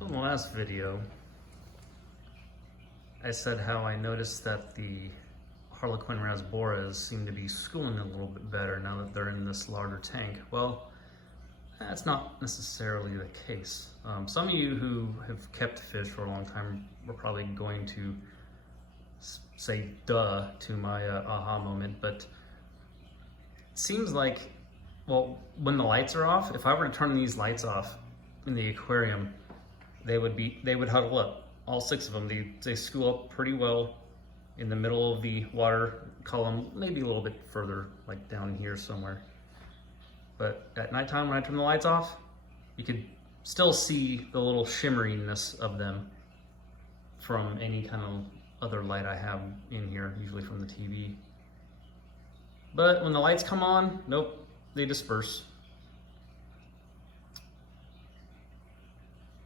So in the last video, I said how I noticed that the Harlequin rasboras seem to be schooling a little bit better now that they're in this larger tank. Well, that's not necessarily the case. Some of you who have kept fish for a long time were probably going to say duh to my aha moment, but it seems like, well, when the lights are off, if I were to turn these lights off in the aquarium, they would huddle up, all six of them. They school up pretty well in the middle of the water column, maybe a little bit further, like down here somewhere. But at nighttime, when I turn the lights off, you could still see the little shimmeriness of them from any kind of other light I have in here, usually from the TV. But when the lights come on, nope, they disperse.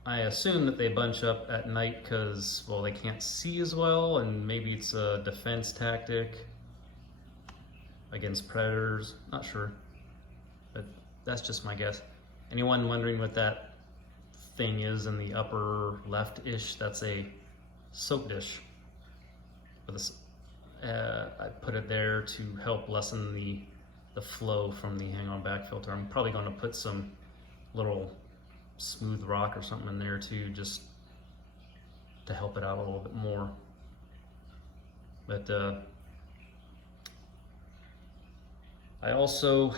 I assume that they bunch up at night because, well, they can't see as well, and maybe it's a defense tactic against predators. Not sure, but that's just my guess. Anyone wondering what that thing is in the upper left-ish? That's a soap dish. I put it there to help lessen the flow from the hang-on back filter. I'm probably going to put some little smooth rock or something in there too, just to help it out a little bit more. But I also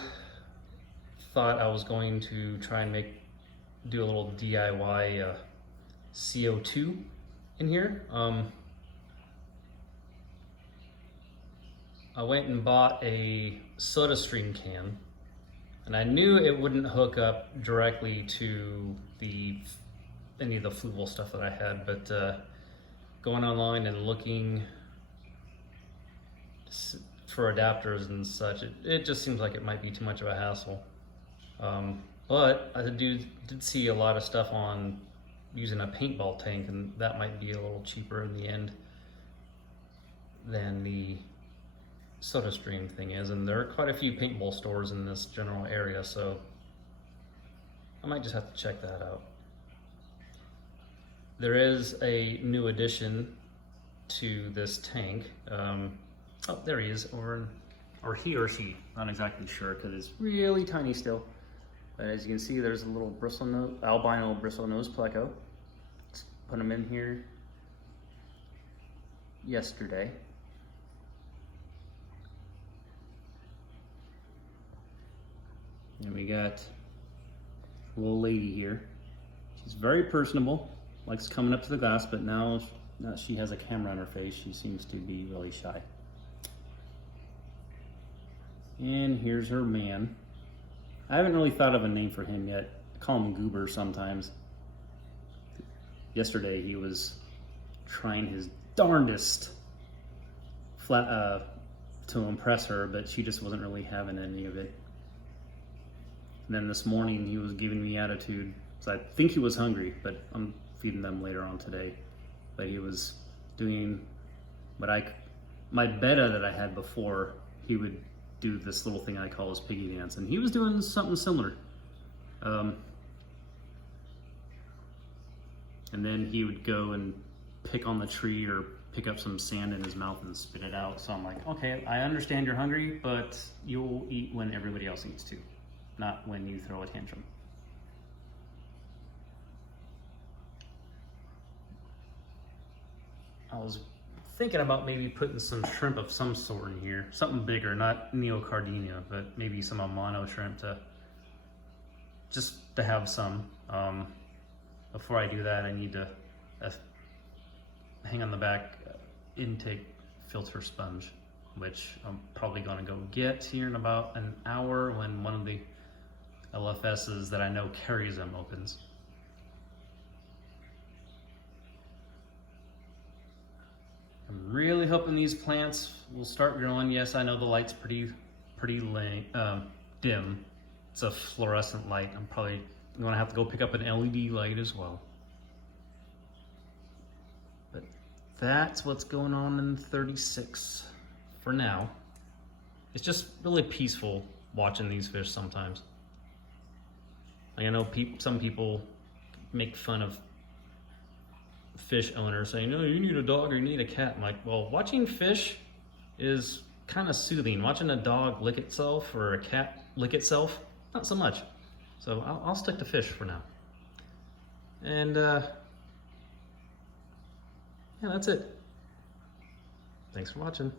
thought I was going to try and do a little DIY CO2 in here. I went and bought a SodaStream can, and I knew it wouldn't hook up directly to any of the Fluval stuff that I had, but going online and looking for adapters and such, it just seems like it might be too much of a hassle. But I did see a lot of stuff on using a paintball tank, and that might be a little cheaper in the end than the SodaStream thing is, and there are quite a few paintball stores in this general area, so I might just have to check that out. There is a new addition to this tank. Oh, there he is, or he or she, not exactly sure because it's really tiny still. But as you can see, there's a little albino bristlenose pleco. Let's put him in here yesterday. And we got a little lady here. She's very personable, likes coming up to the glass, but now she has a camera on her face, she seems to be really shy. And here's her man. I haven't really thought of a name for him yet. I call him Goober sometimes. Yesterday he was trying his darndest to impress her, but she just wasn't really having any of it. And then this morning he was giving me attitude, so I think he was hungry, but I'm feeding them later on today. But he was doing my betta that I had before, he would do this little thing I call his piggy dance, and he was doing something similar. And then he would go and pick on the tree or pick up some sand in his mouth and spit it out. So I'm like, okay, I understand you're hungry, but you'll eat when everybody else eats too, not when you throw a tantrum. I was thinking about maybe putting some shrimp of some sort in here, something bigger, not neocardinia, but maybe some amano shrimp just to have some. Before I do that, I need to hang on the back intake filter sponge, which I'm probably going to go get here in about an hour when one of the LFSs that I know carries them opens. I'm really hoping these plants will start growing. Yes, I know the light's pretty dim. It's a fluorescent light. I'm probably going to have to go pick up an LED light as well. But that's what's going on in 36 for now. It's just really peaceful watching these fish sometimes. I know some people make fun of fish owners saying, "Oh, you need a dog or you need a cat." I'm like, well, watching fish is kind of soothing. Watching a dog lick itself or a cat lick itself, not so much. So I'll stick to fish for now. And yeah, that's it. Thanks for watching.